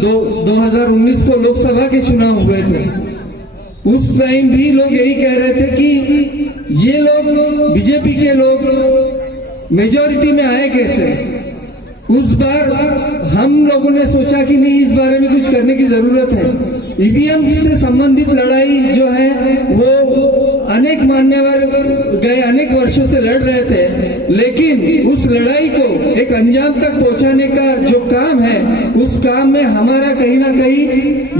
2019 को लोकसभा के चुनाव हुए थे, उस टाइम भी लोग यही कह रहे थे कि ये लोग बीजेपी के लोग मेजॉरिटी में आए कैसे। उस बार हम लोगों ने सोचा कि नहीं, इस बारे में कुछ करने की जरूरत है। ईवीएम से संबंधित लड़ाई जो है वो अनेक मान्यवर गए अनेक वर्षों से लड़ रहे थे, लेकिन उस लड़ाई को एक अंजाम तक पहुंचाने का जो काम है, उस काम में हमारा कहीं ना कहीं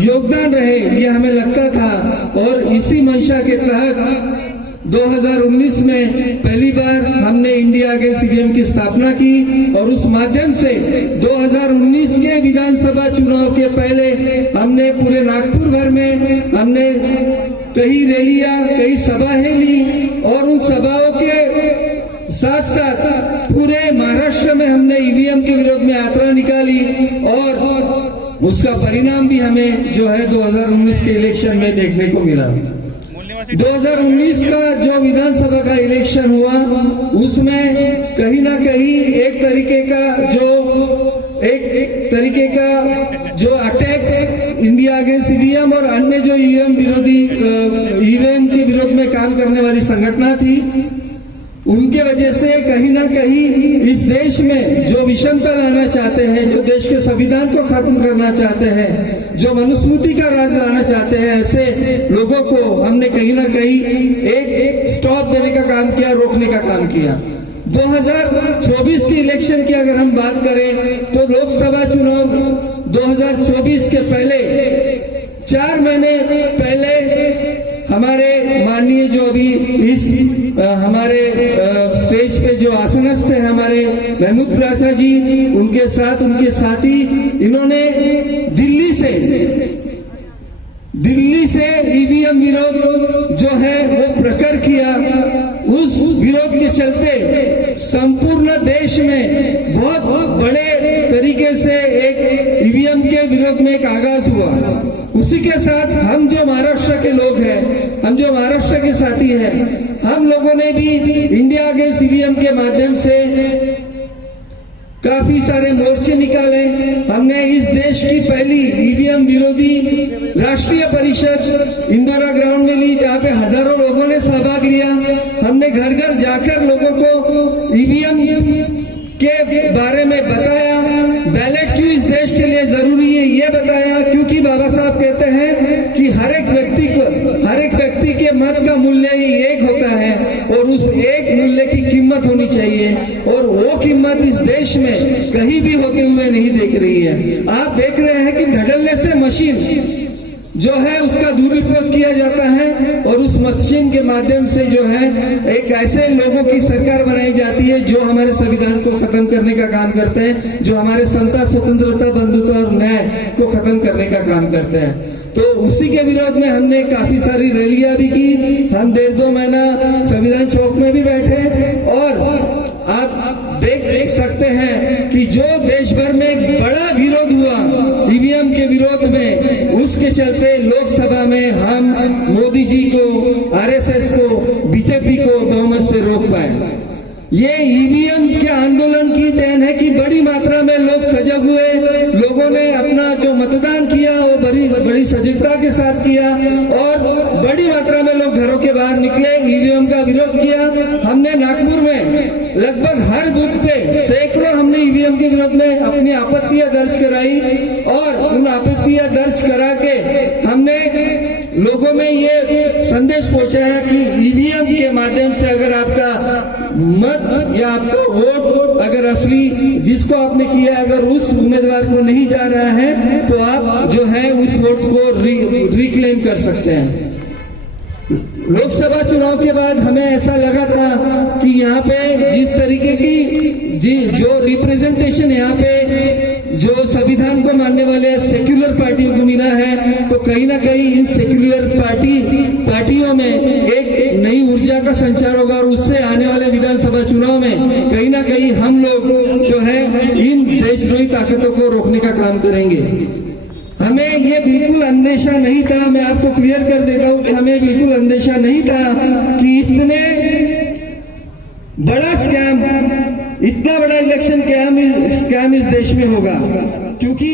योगदान रहे, ये हमें लगता था। और इसी मंशा के तहत 2019 में पहली बार हमने इंडिया अगेंस्ट ईवीएम की स्थापना की और उस माध्यम से 2019 के विधानसभा चुनाव के पहले हमने पूरे नागपुर भर में हमने कई रैलियां, कई सभाएं ली और उन सभाओं के साथ साथ पूरे महाराष्ट्र में हमने ईवीएम के विरोध में यात्रा निकाली और उसका परिणाम भी हमें जो है 2019 के इलेक्शन में देखने को मिला। 2019 का जो विधानसभा का इलेक्शन हुआ, उसमें कहीं ना कहीं एक तरीके का जो अटैक इंडिया अगेंस्ट ईवीएम और अन्य जो ईवीएम के विरोध में काम करने वाली संगठना थी, उनके वजह से कहीं ना कहीं इस देश में जो विषमता लाना चाहते हैं, जो देश के संविधान को खत्म करना चाहते हैं, जो मनुस्मृति का राज लाना चाहते हैं, ऐसे लोगों को हमने कहीं ना कहीं एक स्टॉप देने का काम किया, रोकने का काम किया। 2024 के इलेक्शन की अगर हम बात करें तो लोकसभा चुनाव 2024 के पहले 4 महीने पहले हमारे माननीय जो अभी इस हमारे स्टेज पे जो आसनस्थ है हमारे महमूद प्राचा जी, उनके साथ उनके साथी, इन्होंने दिल्ली से ईवीएम विरोध जो है वो प्रखर किया। उस विरोध के चलते संपूर्ण देश में बहुत बड़े तरीके से एक ईवीएम के विरोध में एक आगाज हुआ। उसी के साथ हम जो महाराष्ट्र के लोग हैं, हम जो महाराष्ट्र के साथी हैं, हम लोगों ने भी इंडिया अगेंस्ट ईवीएम के माध्यम से काफी सारे मोर्चे निकाले। हमने इस देश की पहली ईवीएम विरोधी राष्ट्रीय परिषद इंदिरा ग्राउंड में ली, जहाँ पे हजारों लोगों ने सहभाग लिया। हमने घर घर जाकर लोगों को ईवीएम के बारे में बताया, बैलेट क्यों इस देश के लिए जरूरी है ये बताया, क्योंकि बाबा साहब कहते हैं कि हर एक व्यक्ति के मत का मूल्य ही एक होता है और उस एक मूल्य की कीमत होनी चाहिए, और वो कीमत इस देश में कहीं भी होते हुए नहीं देख रही है। आप देख रहे हैं कि धड़ल्ले से मशीन जो है उसका दुरुपयोग किया जाता है और उस मशीन के माध्यम से जो है एक ऐसे लोगों की सरकार बनाई जाती है जो हमारे संविधान को खत्म करने का काम करते हैं, जो हमारे समता, स्वतंत्रता, बंधुत्व और न्याय को खत्म करने का काम करते हैं। तो उसी के विरोध में हमने काफी सारी रैलियां भी की। हम 1.5-2 महीना संविधान चौक में भी बैठे और आप देख सकते हैं कि जो देश भर में एक बड़ा विरोध हुआ ईवीएम के विरोध में, उसके चलते लोकसभा में हम मोदी जी को, आरएसएस को, बीजेपी को बहुमत से रोक पाए। ये ईवीएम के आंदोलन की देन है कि बड़ी मात्रा में लोग सजग हुए, लोगों ने अपना जो मतदान किया वो बड़ी सजगता के साथ किया और बड़ी मात्रा में लोग घरों के बाहर निकले, ईवीएम का विरोध किया। हमने नागपुर में लगभग हर बूथ पे सैकड़ों हमने ईवीएम के विरोध में अपनी आपत्तियां दर्ज कराई और उन आपत्तियां दर्ज करा के हमने लोगों में ये संदेश पहुंचाया कि ईवीएम के माध्यम से अगर आपका मत या आपका वोट अगर असली जिसको आपने किया अगर उस उम्मीदवार को नहीं जा रहा है तो आप जो है उस वोट को रिक्लेम कर सकते हैं। लोकसभा चुनाव के बाद हमें ऐसा लगा था कि यहाँ पे जिस तरीके की जो रिप्रेजेंटेशन यहाँ पे जो संविधान को मानने वाले सेक्युलर पार्टियों को मिला है, तो कहीं ना कहीं इन सेक्युलर पार्टियों में एक नई ऊर्जा का संचार होगा और उससे आने वाले विधानसभा चुनाव में कहीं ना कहीं हम लोग जो है इन देशद्रोही ताकतों को रोकने का काम करेंगे। हमें ये बिल्कुल अंदेशा नहीं था, मैं आपको क्लियर कर देता हूँ कि हमें बिल्कुल अंदेशा नहीं था कि इतने बड़ा स्कैम, इतना बड़ा इलेक्शन स्कैम इस देश में होगा, क्योंकि